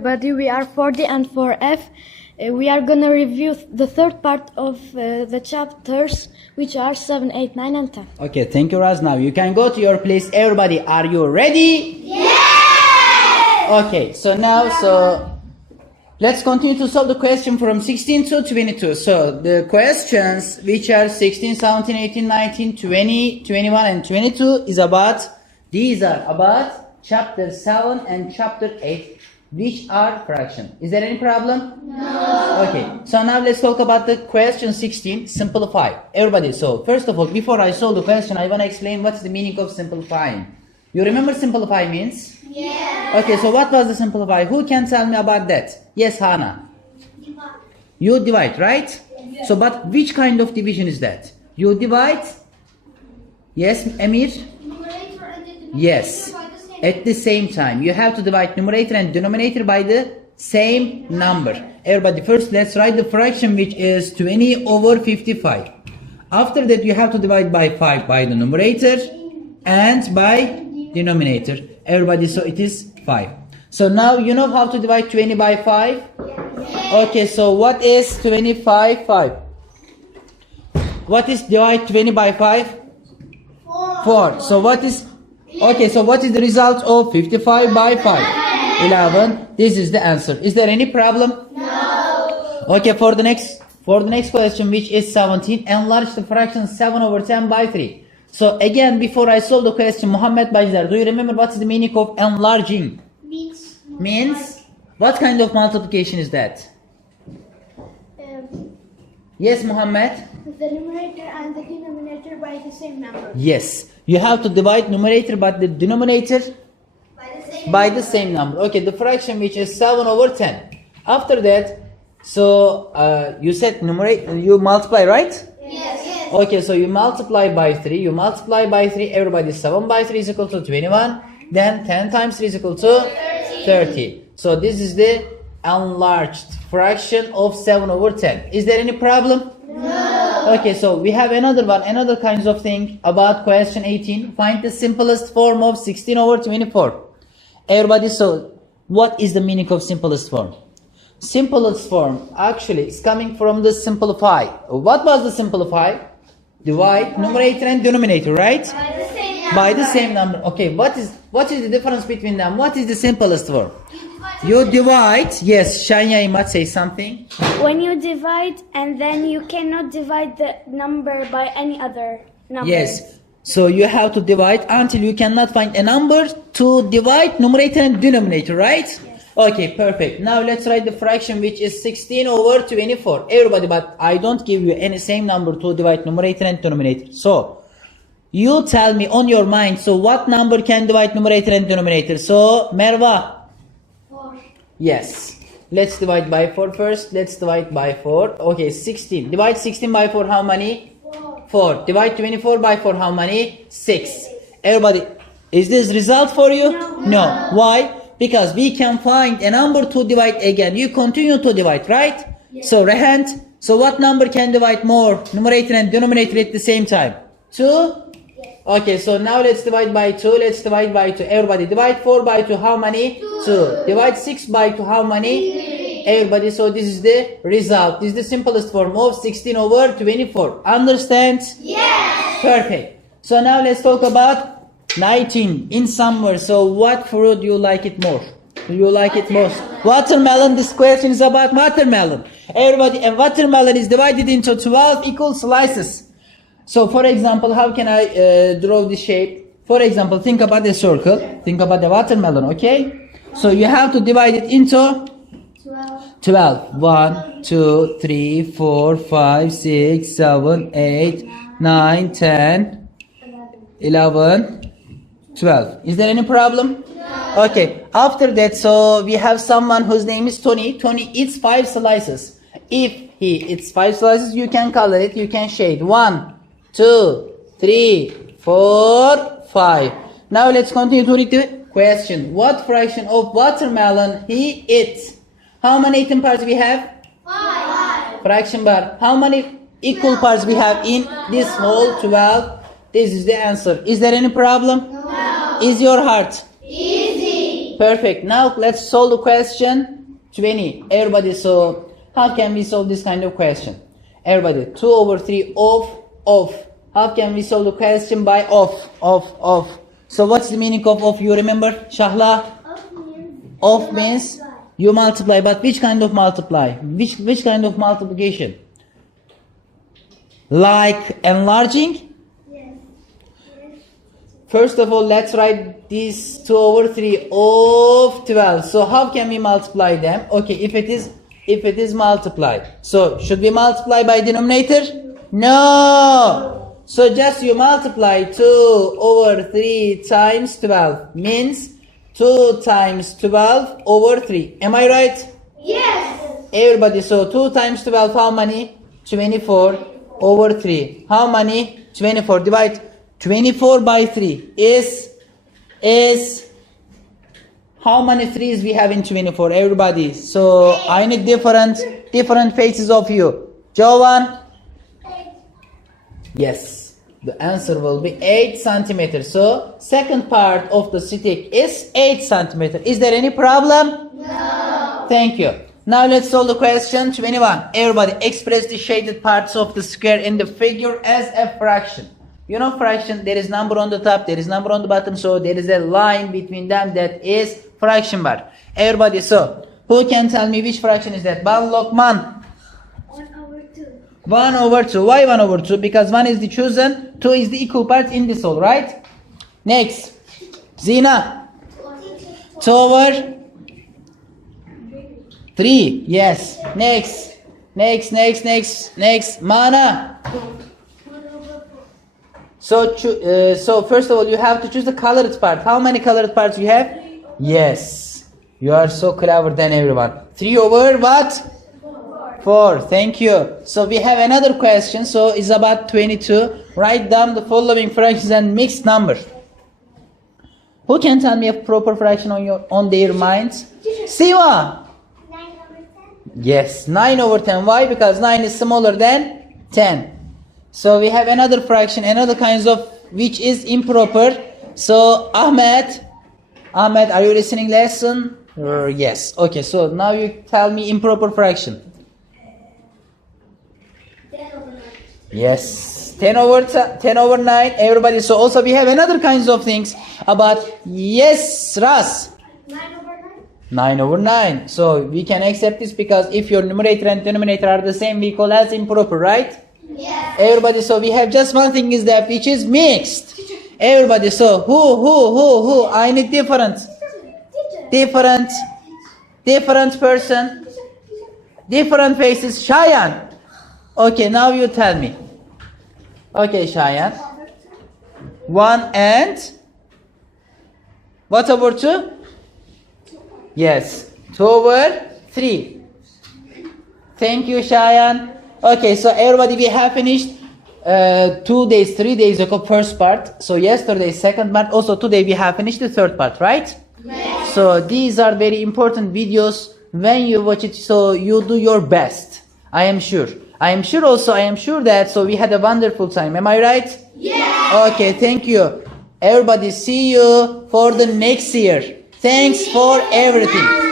everybody. We are 4D and 4F. We are going to review the third part of the chapters, which are 7, 8, 9, and 10. Okay, thank you, Raz. Now you can go to your place. Everybody, are you ready? Yes! Okay, so let's continue to solve the question from 16 to 22. So the questions which are 16, 17, 18, 19, 20, 21, and 22 these are about chapter 7 and chapter 8, which are fraction. Is there any problem? No. Okay, so now let's talk about the question 16, simplify. Everybody, so first of all, before I solve the question, I want to explain what's the meaning of simplifying. You remember simplify means? Yes. Okay, so what was the simplify? Who can tell me about that? Yes, Hannah. Divide. You divide, right? Yes. So, but which kind of division is that? You divide? Yes, Emir? Numerator and the denominator Yes. by the same. At the same time, you have to divide numerator and denominator by the same number. Everybody, first let's write the fraction which is 20 over 55. After that, you have to divide by 5 by the numerator and by denominator. Everybody, so it is 5. So now you know how to divide 20 by 5? Yes. Okay, so what is 25 5? What is divide 20 by 5? 4. So what is, okay, so what is the result of 55 by 5? 11. This is the answer. Is there any problem? No. Okay, for the next question, which is 17, enlarge the fraction 7 over 10 by 3. So again, before I solve the question, Muhammad Bajdar, do you remember what's the meaning of enlarging? Means what kind of multiplication is that? Yes, Muhammad? The numerator and the denominator by the same number. Yes. You have to divide numerator by the denominator by the same number. Okay, the fraction which is 7 over 10. After that, so you said numerator, you multiply, right? Yes. Yes. Okay, so you multiply by 3. You multiply by 3. Everybody, 7 by 3 is equal to 21. Then 10 times 3 is equal to 30. So this is the enlarged fraction of 7 over 10. Is there any problem? No. Okay, so we have another kinds of thing about question 18. Find the simplest form of 16 over 24. Everybody, so what is the meaning of simplest form? Simplest form actually is coming from the simplify. What was the simplify? Divide numerator and denominator, right? By the same number. By the same number. Okay, what is the difference between them? What is the simplest form? You divide. Yes, Shania, you might say something. When you divide and then you cannot divide the number by any other number. Yes. So you have to divide until you cannot find a number to divide numerator and denominator, right? Yes. Okay, perfect. Now let's write the fraction which is 16 over 24. Everybody, but I don't give you any same number to divide numerator and denominator. So you tell me on your mind, so what number can divide numerator and denominator? So Merva. 4. Yes. Let's divide by 4 first. Let's divide by 4. Okay, 16. Divide 16 by 4, how many? 4. Divide 24 by 4, how many? 6. Everybody, is this result for you? No. Why? Because we can find a number to divide again. You continue to divide, right? Yes. So Rehan, so what number can divide more? Numerator and denominator at the same time? 2? Yes. Okay, so now let's divide by 2. Let's divide by 2. Everybody, divide 4 by 2, how many? 2. Divide 6 by 2, how many? 3. Everybody, so this is the result. This is the simplest form of 16 over 24. Understand? Yes. Perfect. So now let's talk about 19 in summer. So what fruit do you like it more? Do you like it most? Watermelon. This question is about watermelon. Everybody, a watermelon is divided into 12 equal slices. So for example, how can I draw the shape? For example, think about a circle. Think about the watermelon, okay? So you have to divide it into 12. 1, 2, 3, 4, 5, 6, 7, 8, 9, 10, 11, 12. Is there any problem? No. Okay. After that, so we have someone whose name is Tony. Tony eats 5 slices. If he eats 5 slices, you can color it. You can shade. 1, 2, 3, 4, 5. Now let's continue to read the question. What fraction of watermelon he eats? How many eaten parts we have? 5. Fraction bar. How many equal parts we have in this whole 12? This is the answer. Is there any problem? No. Is your heart? Easy. Perfect. Now let's solve the question 20. Everybody, so how can we solve this kind of question? Everybody, 2 over 3 off. How can we solve the question by off? So what's the meaning of off? You remember, Shahla? Off means you multiply, but which kind of multiply? Which kind of multiplication? Like enlarging? Yes. First of all, let's write this 2 over 3 of 12. So how can we multiply them? Okay, if it is multiplied. So should we multiply by denominator? No. So just you multiply 2 over 3 times 12 means 2 times 12 over 3. Am I right? Yes. Everybody, so 2 times 12, how many? 24 over 3. How many? 24. Divide 24 by 3 is how many 3's we have in 24? Everybody. So I need different faces of you. Jovan? Yes. The answer will be 8 centimeters. So second part of the stick is 8 centimeters. Is there any problem? No. Thank you. Now let's solve the question 21. Everybody express the shaded parts of the square in the figure as a fraction. You know fraction, there is number on the top, there is number on the bottom, so there is a line between them that is fraction bar. Everybody, so who can tell me which fraction is that? Bal Lokman. 1 over 2. Why 1 over 2? Because 1 is the chosen, 2 is the equal part in this all, right? Next. Zina. 2 over 3. Yes. Next. Mana. So first of all, you have to choose the colored part. How many colored parts you have? Yes. You are so clever than everyone. 3 over what? 4. Thank you. So we have another question. So it's about 22. Write down the following fractions and mixed numbers. Who can tell me a proper fraction on their minds? Siva. 9 over 10. Yes, 9 over 10. Why? Because 9 is smaller than 10. So we have another fraction, another kinds of which is improper. So Ahmed, are you listening lesson? Yes. Okay, so now you tell me improper fraction. 10 over 9. Yes, 10 over 9. Everybody, so also we have another kinds of things about, yes, Ras. 9 over 9. 9 over 9. So we can accept this because if your numerator and denominator are the same, we call as improper, right? Yes. Everybody, so we have just one thing is that which is mixed. Everybody, so who? I need different person, different faces. Shayan. Okay, now you tell me. Okay, Shayan. 1 and what over 2? Yes, 2 over 3. Thank you, Shayan. Okay, so everybody, we have finished 3 days ago first part. So yesterday second part. Also today we have finished the third part, right? Yes. So these are very important videos. When you watch it, so you do your best. I am sure that so we had a wonderful time. Am I right? Yes. Okay, thank you. Everybody, see you for the next year. Thanks for everything.